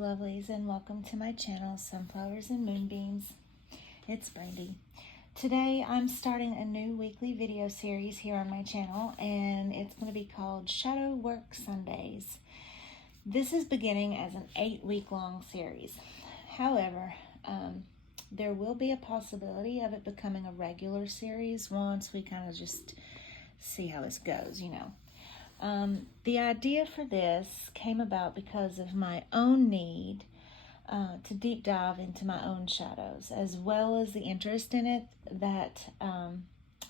lovelies, and welcome to my channel, Sunflowers and Moonbeams. It's Brandy. Today I'm starting a new weekly video series here on my channel, and it's going to be called Shadow Work Sundays. This is beginning as an 8-week-long series. However, there will be a possibility of it becoming a regular series once we kind of just see how this goes, The idea for this came about because of my own need to deep dive into my own shadows, as well as the interest in it that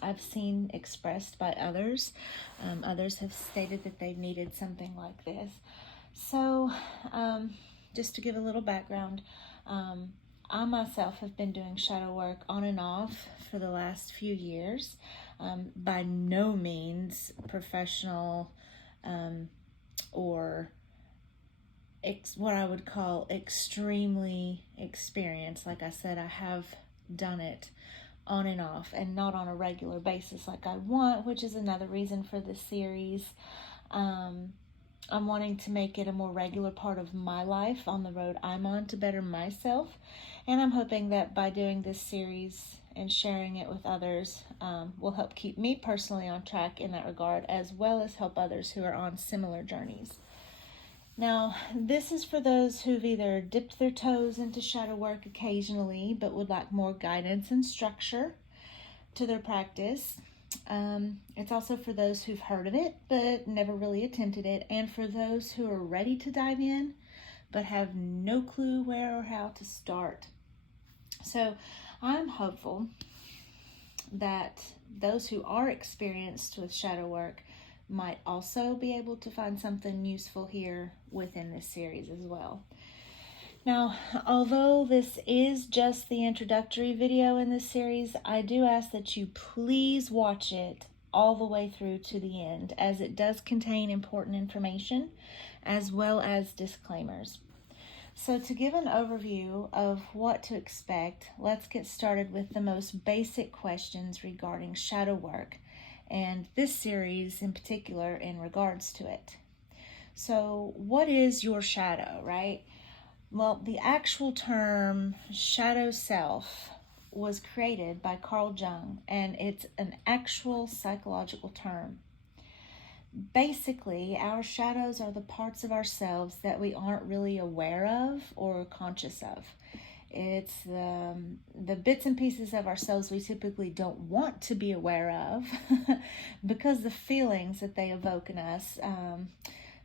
I've seen expressed by others. Others have stated that they've needed something like this. So, just to give a little background, I myself have been doing shadow work on and off for the last few years. By no means professional or what I would call extremely experienced. Like I said, I have done it on and off and not on a regular basis like I want, which is another reason for this series. I'm wanting to make it a more regular part of my life on the road I'm on to better myself, and I'm hoping that by doing this series and sharing it with others will help keep me personally on track in that regard, as well as help others who are on similar journeys. Now, this is for those who've either dipped their toes into shadow work occasionally but would like more guidance and structure to their practice. It's also for those who've heard of it but never really attempted it, and for those who are ready to dive in but have no clue where or how to start. So I'm hopeful that those who are experienced with shadow work might also be able to find something useful here within this series as well. Now, although this is just the introductory video in this series, I do ask that you please watch it all the way through to the end, as it does contain important information as well as disclaimers. So to give an overview of what to expect, let's get started with the most basic questions regarding shadow work, and this series in particular in regards to it. So what is your shadow, right? Well, the actual term shadow self was created by Carl Jung, and it's an actual psychological term. Basically, our shadows are the parts of ourselves that we aren't really aware of or conscious of. It's the bits and pieces of ourselves we typically don't want to be aware of because the feelings that they evoke in us,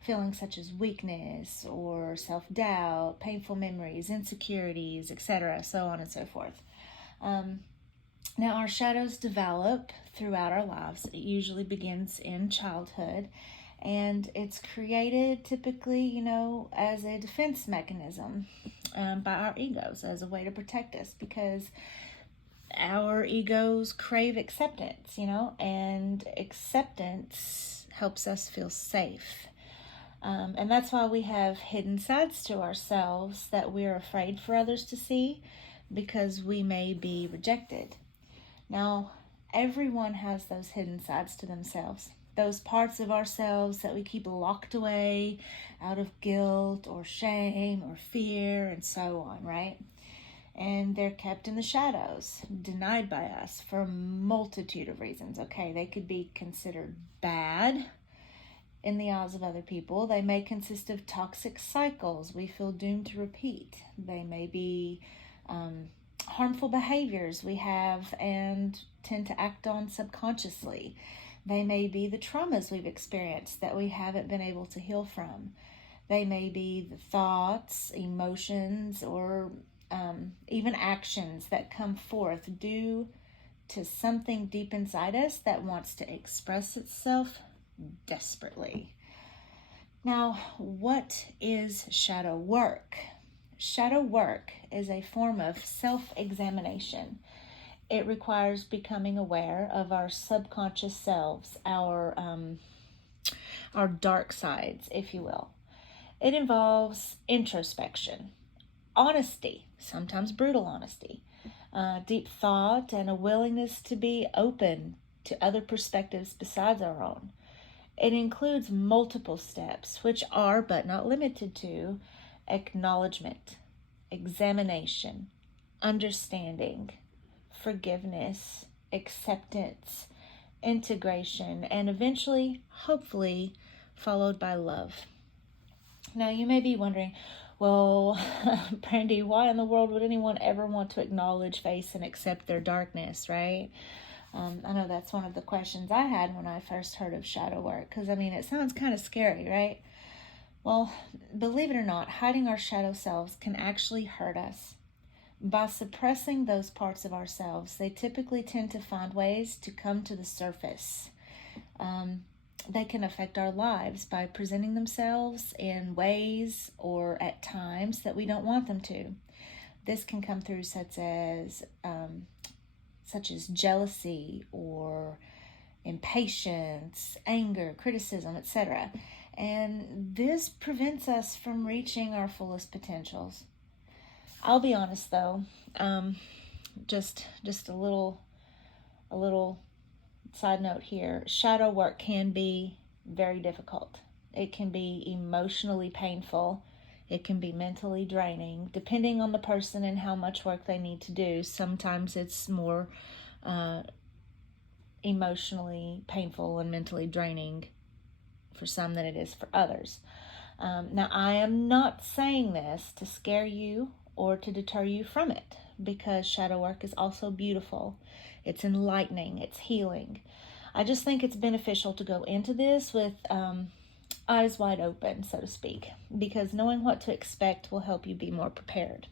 feelings such as weakness or self-doubt, painful memories, insecurities, etc., so on and so forth. Now, our shadows develop throughout our lives. It usually begins in childhood, and it's created typically, as a defense mechanism by our egos, as a way to protect us, because our egos crave acceptance, and acceptance helps us feel safe. And that's why we have hidden sides to ourselves that we're afraid for others to see, because we may be rejected. Now, everyone has those hidden sides to themselves, those parts of ourselves that we keep locked away out of guilt or shame or fear and so on, right? And they're kept in the shadows, denied by us for a multitude of reasons, okay? They could be considered bad in the eyes of other people. They may consist of toxic cycles we feel doomed to repeat. They may be harmful behaviors we have and tend to act on subconsciously. They may be the traumas we've experienced that we haven't been able to heal from. They may be the thoughts, emotions, or even actions that come forth due to something deep inside us that wants to express itself desperately. Now, what is shadow work? Shadow work is a form of self-examination. It requires becoming aware of our subconscious selves, our dark sides, if you will. It involves introspection, honesty, sometimes brutal honesty, deep thought, and a willingness to be open to other perspectives besides our own. It includes multiple steps, which are, but not limited to, acknowledgement, examination, understanding, forgiveness, acceptance, integration, and eventually, hopefully, followed by love. Now, you may be wondering, well, Brandy, why in the world would anyone ever want to acknowledge, face, and accept their darkness, right? I know that's one of the questions I had when I first heard of shadow work, because, it sounds kind of scary, right? Well, believe it or not, hiding our shadow selves can actually hurt us. By suppressing those parts of ourselves, they typically tend to find ways to come to the surface. They can affect our lives by presenting themselves in ways or at times that we don't want them to. This can come through such as jealousy or impatience, anger, criticism, etc. And this prevents us from reaching our fullest potentials. I'll be honest though, just a little side note here. Shadow work can be very difficult. It can be emotionally painful. It can be mentally draining, depending on the person and how much work they need to do. Sometimes it's more emotionally painful and mentally draining for some than it is for others. Now, I am not saying this to scare you or to deter you from it, because shadow work is also beautiful. It's enlightening. It's healing. I just think it's beneficial to go into this with eyes wide open, so to speak, because knowing what to expect will help you be more prepared.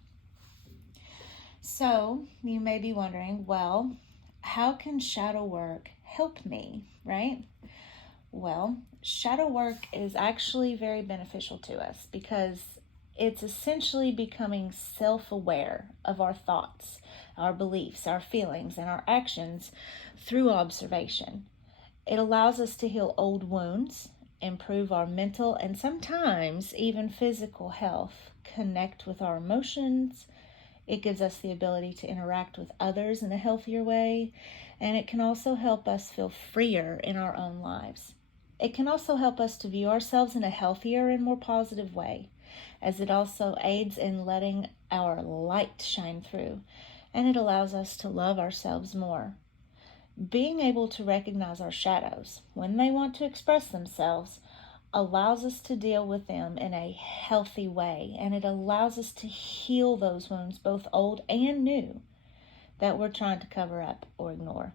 So you may be wondering, well, how can shadow work help me, right? Well, shadow work is actually very beneficial to us because it's essentially becoming self-aware of our thoughts, our beliefs, our feelings, and our actions through observation. It allows us to heal old wounds, improve our mental and sometimes even physical health, connect with our emotions. It gives us the ability to interact with others in a healthier way, and it can also help us feel freer in our own lives. It can also help us to view ourselves in a healthier and more positive way, as it also aids in letting our light shine through, and it allows us to love ourselves more. Being able to recognize our shadows when they want to express themselves allows us to deal with them in a healthy way, and it allows us to heal those wounds, both old and new, that we're trying to cover up or ignore.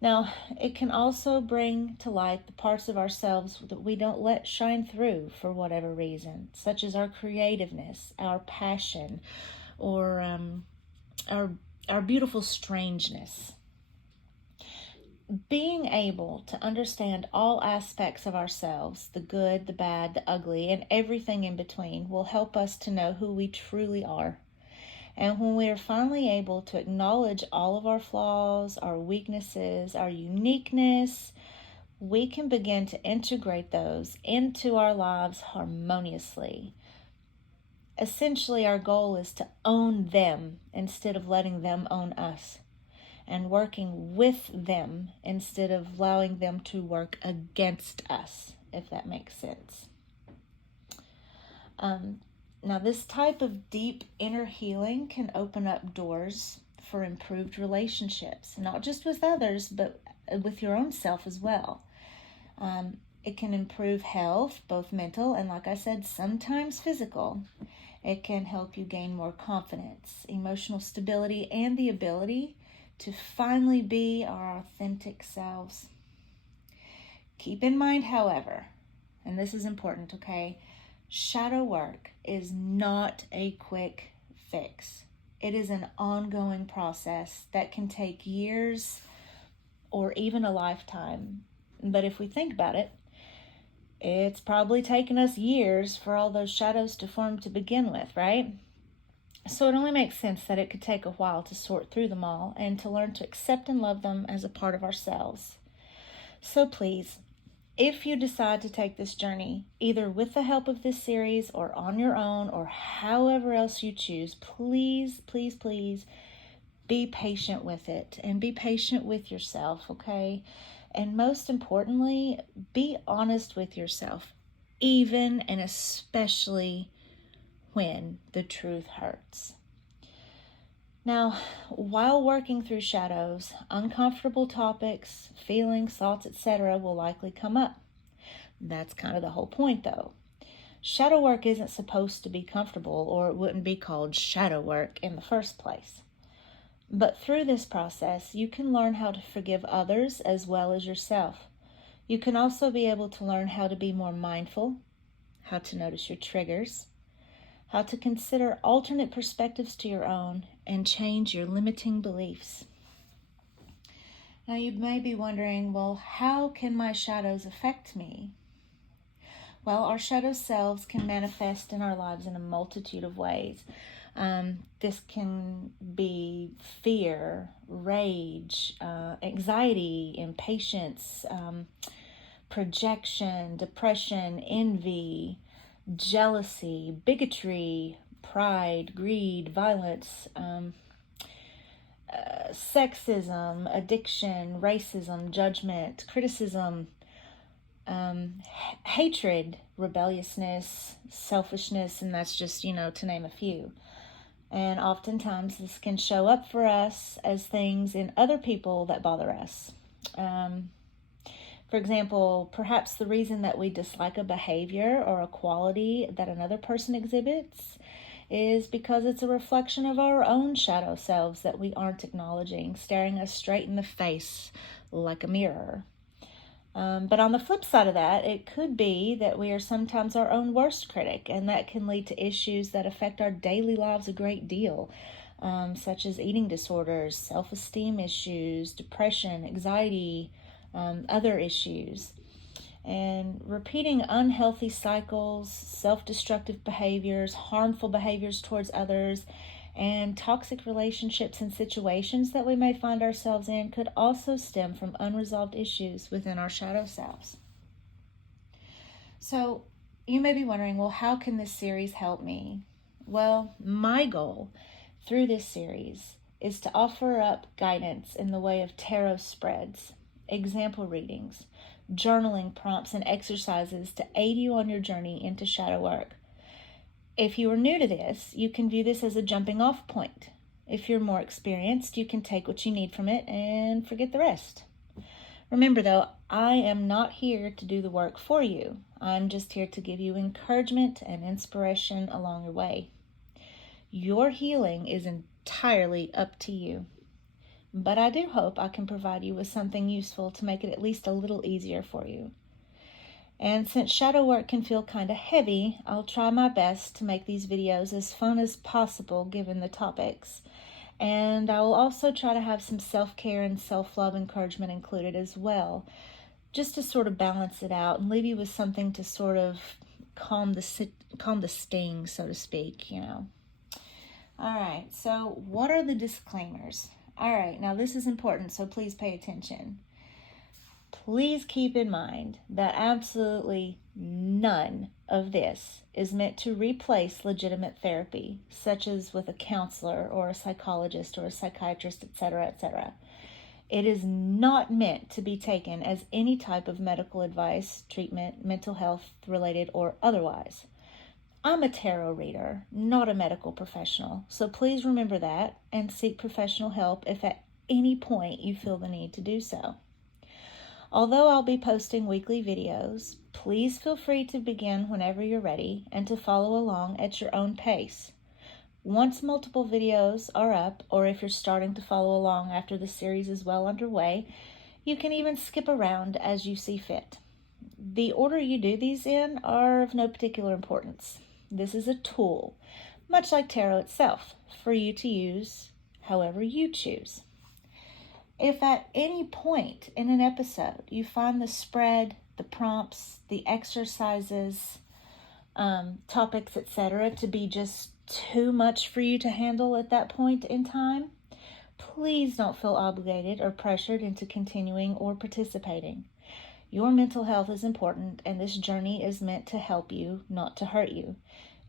Now, it can also bring to light the parts of ourselves that we don't let shine through for whatever reason, such as our creativeness, our passion, or our beautiful strangeness. Being able to understand all aspects of ourselves, the good, the bad, the ugly, and everything in between, will help us to know who we truly are. And when we are finally able to acknowledge all of our flaws, our weaknesses, our uniqueness, we can begin to integrate those into our lives harmoniously. Essentially, our goal is to own them instead of letting them own us, and working with them instead of allowing them to work against us, if that makes sense. Now, this type of deep inner healing can open up doors for improved relationships, not just with others, but with your own self as well. It can improve health, both mental and, like I said, sometimes physical. It can help you gain more confidence, emotional stability, and the ability to finally be our authentic selves. Keep in mind, however, and this is important, okay? Shadow work is not a quick fix. It is an ongoing process that can take years or even a lifetime. But if we think about it, it's probably taken us years for all those shadows to form to begin with, right? So it only makes sense that it could take a while to sort through them all and to learn to accept and love them as a part of ourselves. So please, if you decide to take this journey, either with the help of this series or on your own or however else you choose, please, please, please be patient with it and be patient with yourself, okay? And most importantly, be honest with yourself, even and especially when the truth hurts. Now, while working through shadows, uncomfortable topics, feelings, thoughts, etc. will likely come up. That's kind of the whole point, though. Shadow work isn't supposed to be comfortable, or it wouldn't be called shadow work in the first place. But through this process, you can learn how to forgive others as well as yourself. You can also be able to learn how to be more mindful, how to notice your triggers, how to consider alternate perspectives to your own, and change your limiting beliefs. Now you may be wondering, well, how can my shadows affect me? Well, our shadow selves can manifest in our lives in a multitude of ways. This can be fear, rage, anxiety, impatience, projection, depression, envy, jealousy, bigotry, pride, greed, violence, sexism, addiction, racism, judgment, criticism, hatred, rebelliousness, selfishness, and that's just, to name a few. And oftentimes this can show up for us as things in other people that bother us. For example, perhaps the reason that we dislike a behavior or a quality that another person exhibits is because it's a reflection of our own shadow selves that we aren't acknowledging, staring us straight in the face like a mirror. But on the flip side of that, it could be that we are sometimes our own worst critic, and that can lead to issues that affect our daily lives a great deal, such as eating disorders, self-esteem issues, depression, anxiety, other issues. And repeating unhealthy cycles, self-destructive behaviors, harmful behaviors towards others, and toxic relationships and situations that we may find ourselves in could also stem from unresolved issues within our shadow selves. So you may be wondering, well, how can this series help me? Well, my goal through this series is to offer up guidance in the way of tarot spreads, example readings, journaling prompts, and exercises to aid you on your journey into shadow work. If you are new to this, you can view this as a jumping off point. If you're more experienced, you can take what you need from it and forget the rest. Remember though, I am not here to do the work for you. I'm just here to give you encouragement and inspiration along your way. Your healing is entirely up to you. But I do hope I can provide you with something useful to make it at least a little easier for you. And since shadow work can feel kind of heavy, I'll try my best to make these videos as fun as possible given the topics. And I will also try to have some self-care and self-love encouragement included as well, just to sort of balance it out and leave you with something to sort of calm the sting, so to speak, All right, so what are the disclaimers? All right, now this is important, so please pay attention. Please keep in mind that absolutely none of this is meant to replace legitimate therapy, such as with a counselor or a psychologist or a psychiatrist, etc., etc. It is not meant to be taken as any type of medical advice, treatment, mental health related, or otherwise. I'm a tarot reader, not a medical professional, so please remember that and seek professional help if at any point you feel the need to do so. Although I'll be posting weekly videos, please feel free to begin whenever you're ready and to follow along at your own pace. Once multiple videos are up, or if you're starting to follow along after the series is well underway, you can even skip around as you see fit. The order you do these in are of no particular importance. This is a tool, much like tarot itself, for you to use however you choose. If at any point in an episode you find the spread, the prompts, the exercises, topics, etc. to be just too much for you to handle at that point in time, please don't feel obligated or pressured into continuing or participating. Your mental health is important, and this journey is meant to help you, not to hurt you.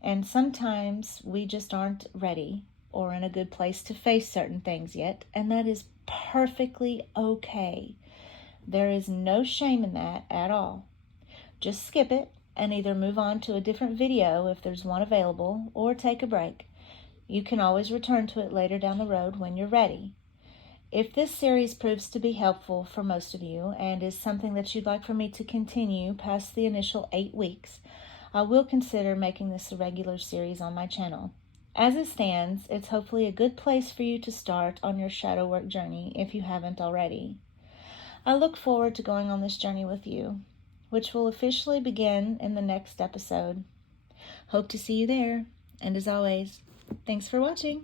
And sometimes we just aren't ready or in a good place to face certain things yet, and that is perfectly okay. There is no shame in that at all. Just skip it and either move on to a different video if there's one available, or take a break. You can always return to it later down the road when you're ready. If this series proves to be helpful for most of you and is something that you'd like for me to continue past the initial 8 weeks, I will consider making this a regular series on my channel. As it stands, it's hopefully a good place for you to start on your shadow work journey if you haven't already. I look forward to going on this journey with you, which will officially begin in the next episode. Hope to see you there, and as always, thanks for watching.